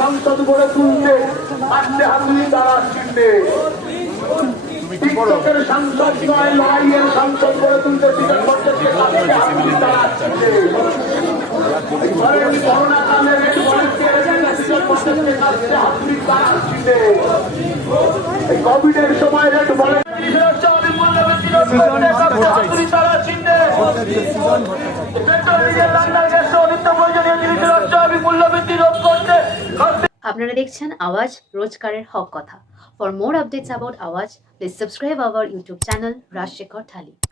সংসদ গড়ে তুলতে আজকে হাতুড়ি তারা চিনবে। টিকটকের সংসদ নয়, লড়াইয়ের সংসদ গড়ে তুলতে কোভিডের সময় রেট বলে আপনারা দেখছেন আওয়াজ, রোজকারের হক কথা। For more updates about Awaaz, please subscribe our YouTube channel Rajshekhar thali.